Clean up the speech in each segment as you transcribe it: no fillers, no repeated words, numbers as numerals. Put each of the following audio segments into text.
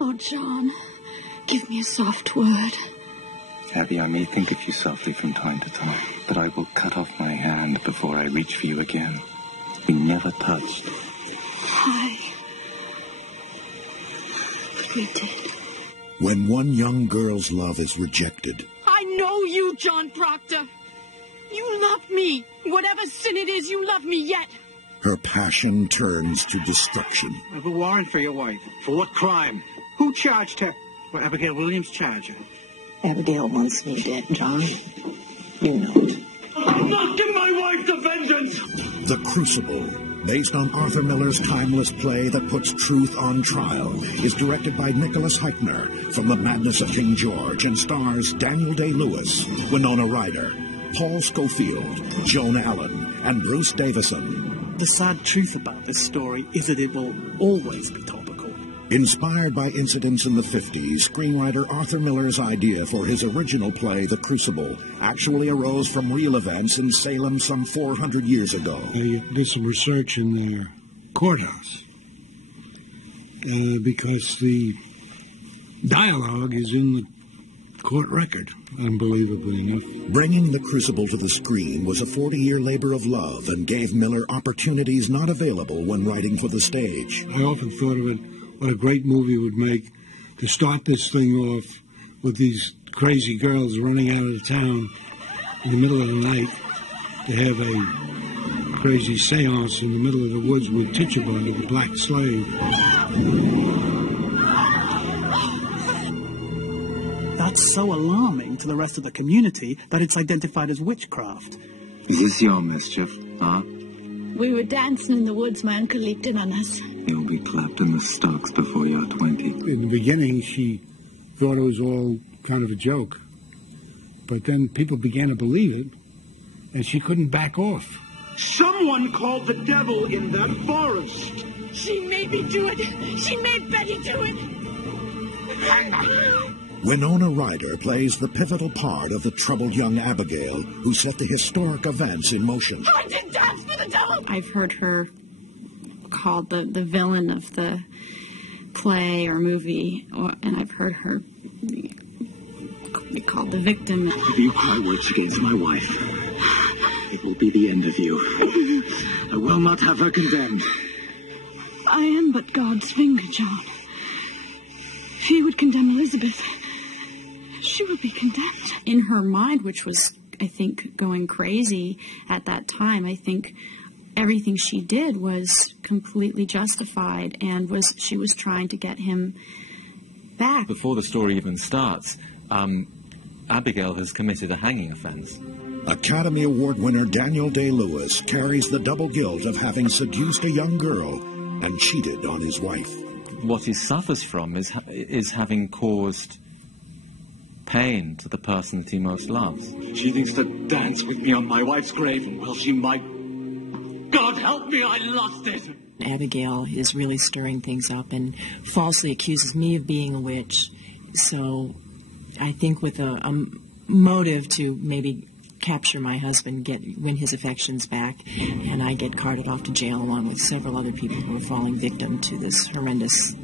Oh, John, give me a soft word. Abby, I may think of you softly from time to time, but I will cut off my hand before I reach for you again. We never touched. But we did. When one young girl's love is rejected. I know you, John Proctor. You love me. Whatever sin it is, you love me yet. Her passion turns to destruction. I have a warrant for your wife. For what crime? Who charged her? Well, Abigail Williams charged her. Abigail wants me dead, John. You know it. I'll not give my wife to vengeance! The Crucible, based on Arthur Miller's timeless play that puts truth on trial, is directed by Nicholas Heichtner from The Madness of King George and stars Daniel Day-Lewis, Winona Ryder, Paul Scofield, Joan Allen, and Bruce Davison. The sad truth about this story is that it will always be topical. Inspired by incidents in the 50s, screenwriter Arthur Miller's idea for his original play, The Crucible, actually arose from real events in Salem some 400 years ago. I did some research in their courthouse because the dialogue is in the court record, unbelievably enough. Bringing The Crucible to the screen was a 40-year labor of love and gave Miller opportunities not available when writing for the stage. I often thought of it, what a great movie would make to start this thing off with these crazy girls running out of town in the middle of the night to have a crazy seance in the middle of the woods with Tituba, the black slave. That's so alarming to the rest of the community that it's identified as witchcraft. Is this your mischief, huh? We were dancing in the woods. My uncle leaped in on us. You'll be clapped in the stocks before you're 20. In the beginning, she thought it was all kind of a joke. But then people began to believe it, and she couldn't back off. Someone called the devil in that forest. She made me do it. She made Betty do it. Winona Ryder plays the pivotal part of the troubled young Abigail who set the historic events in motion. I did dance for the devil! I've heard her called the villain of the play or movie, and I've heard her be called the victim. If you cry words against my wife, it will be the end of you. I will not have her condemned. I am but God's finger, John. If he would condemn Elizabeth, she would be condemned. In her mind, which was, I think, going crazy at that time, I think everything she did was completely justified, and she was trying to get him back. Before the story even starts, Abigail has committed a hanging offense. Academy Award winner Daniel Day-Lewis carries the double guilt of having seduced a young girl and cheated on his wife. What he suffers from is having caused pain to the person that he most loves. She thinks to dance with me on my wife's grave, and well, she might. God help me, I lost it! Abigail is really stirring things up and falsely accuses me of being a witch. So I think with a motive to maybe capture my husband, win his affections back, and I get carted off to jail along with several other people who are falling victim to this horrendous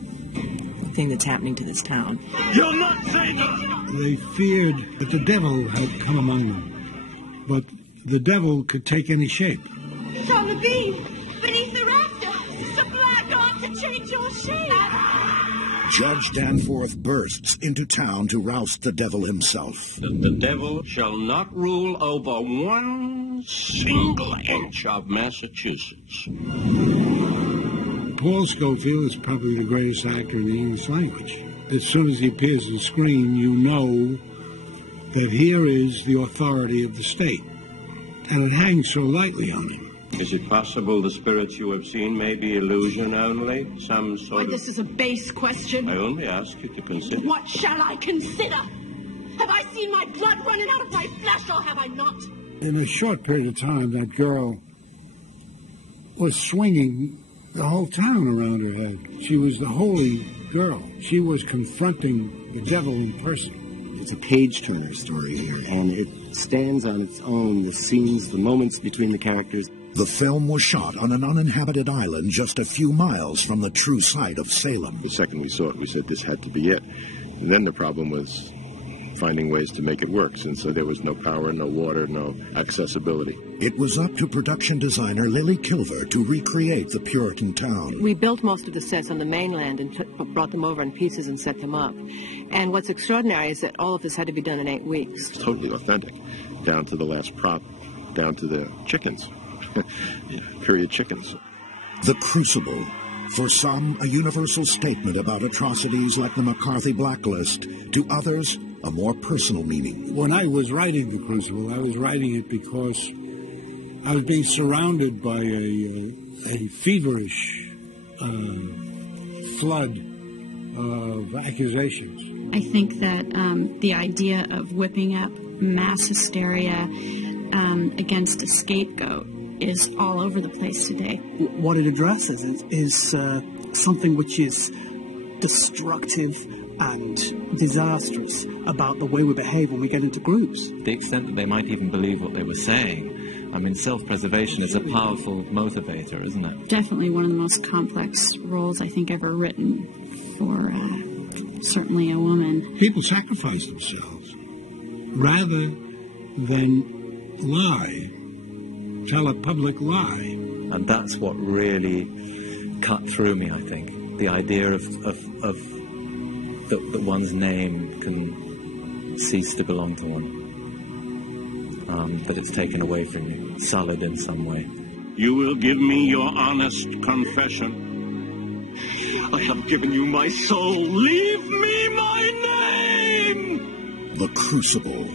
thing that's happening to this town. You'll not say that! They feared that the devil had come among them, but the devil could take any shape. It's on the beam, beneath the rafter. The black arm to change your shape. Judge Danforth bursts into town to roust the devil himself. The devil shall not rule over one single inch of Massachusetts. Paul Scofield is probably the greatest actor in the English language. As soon as he appears on the screen, you know that here is the authority of the state. And it hangs so lightly on him. Is it possible the spirits you have seen may be illusion only? Some sort of... This is a base question. I only ask you to consider. What shall I consider? Have I seen my blood running out of my flesh, or have I not? In a short period of time, that girl was swinging the whole town around her head. She was the holy girl. She was confronting the devil in person. It's a page-turner story here, and it stands on its own. The scenes, the moments between the characters The film was shot on an uninhabited island just a few miles from the true site of Salem. The second we saw it, we said this had to be it. And then the problem was finding ways to make it work, since there was no power, no water, no accessibility. It was up to production designer Lily Kilver to recreate the Puritan town. We built most of the sets on the mainland and brought them over in pieces and set them up. And what's extraordinary is that all of this had to be done in 8 weeks. It's totally authentic, down to the last prop, down to the chickens, period chickens. The Crucible. For some, a universal statement about atrocities like the McCarthy Blacklist. To others, a more personal meaning. When I was writing The Crucible, I was writing it because I was being surrounded by a feverish flood of accusations. I think that the idea of whipping up mass hysteria against a scapegoat is all over the place today. What it addresses is something which is destructive and disastrous about the way we behave when we get into groups. The extent that they might even believe what they were saying. I mean, self-preservation is a powerful motivator, isn't it? Definitely one of the most complex roles I think ever written for certainly a woman. People sacrifice themselves rather than lie, tell a public lie. And that's what really cut through me, I think. The idea of that one's name can cease to belong to one. That it's taken away from you, sullied in some way. You will give me your honest confession. I have given you my soul. Leave me my name! The Crucible.